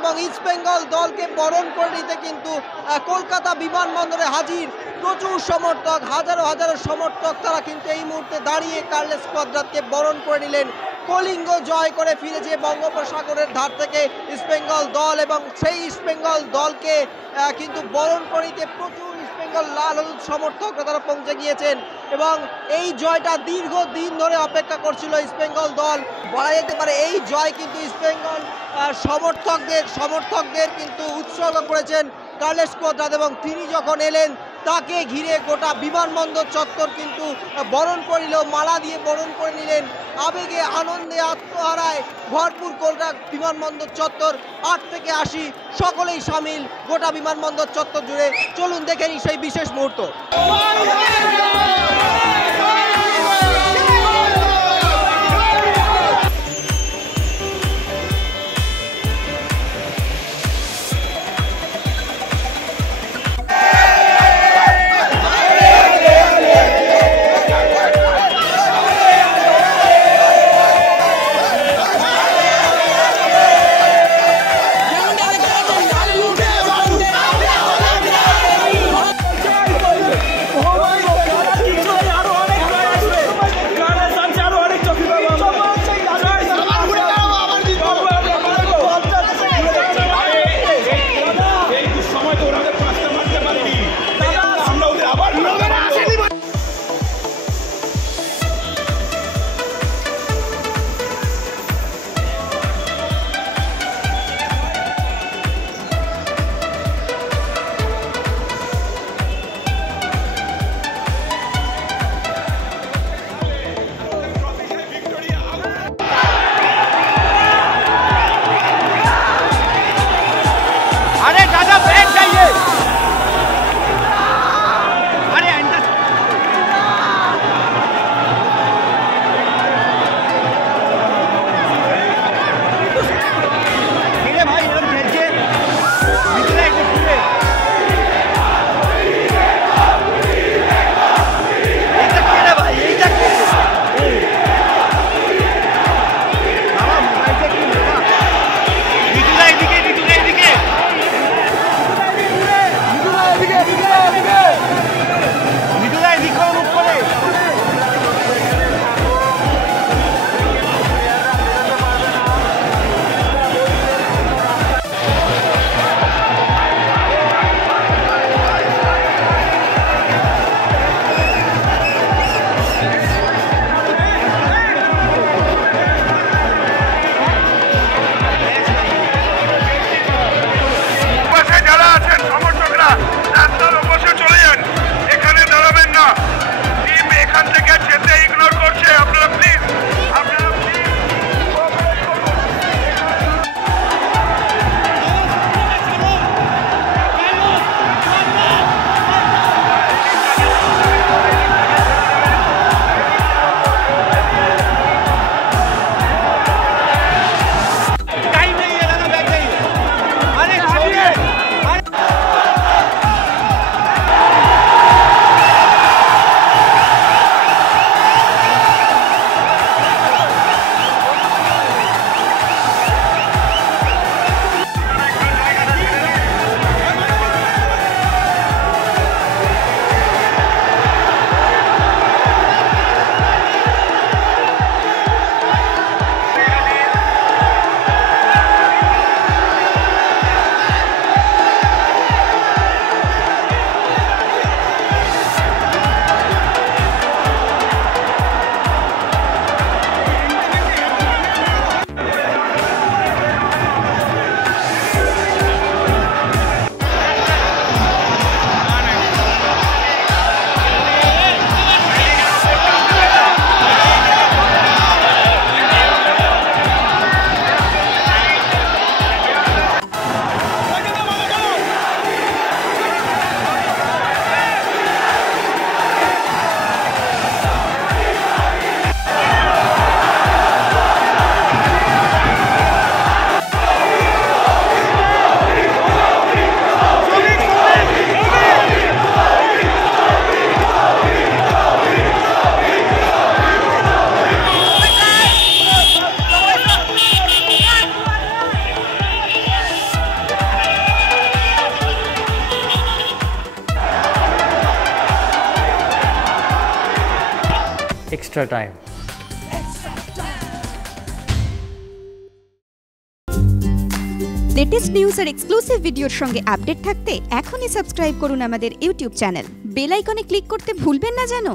এবং ইস্ট বেঙ্গল দলকে বরণ করে নিতে কিন্তু কলকাতা বিমানবন্দরে হাজির প্রচুর সমর্থক, হাজারো হাজারো সমর্থক। তারা কিন্তু এই মুহূর্তে দাঁড়িয়ে কার্লেস কোয়াদ্রাতকে বরণ করে নিলেন। কলিঙ্গ জয় করে ফিরেছে বঙ্গোপসাগরের ধার থেকে ইস্ট বেঙ্গল দল, এবং সেই ইস্ট বেঙ্গল দলকে কিন্তু বরণ করে নিতে প্রচুর ইস্ট বেঙ্গল লাল হলুদ সমর্থকরা তারা পৌঁছে গিয়েছেন। এবং এই জয়টা দীর্ঘদিন ধরে অপেক্ষা করছিল ইস্ট বেঙ্গল দল। বলা যেতে পারে এই জয় কিন্তু ইস্ট বেঙ্গল সমর্থকদের কিন্তু উৎসর্গ করেছেন কার্লেস কোয়াদ্রাত, এবং তিনি যখন এলেন তাকে ঘিরে গোটা বিমানবন্দর চত্বর কিন্তু বরণ করিল, মালা দিয়ে বরণ করে নিলেন। আবেগে আনন্দে আত্মহারায় ভরপুর কলকাতা বিমানবন্দর চত্বর। 8 থেকে 80 সকলেই সামিল গোটা বিমানবন্দর চত্বর জুড়ে। চলুন দেখে নিই সেই বিশেষ মুহূর্ত। extra time. লেটেস্ট নিউজ আর এক্সক্লুসিভ ভিডিওর সঙ্গে আপডেট থাকতে এখনই সাবস্ক্রাইব করুন আমাদের ইউটিউব চ্যানেল। বেল আইকনে ক্লিক করতে ভুলবেন না যেন।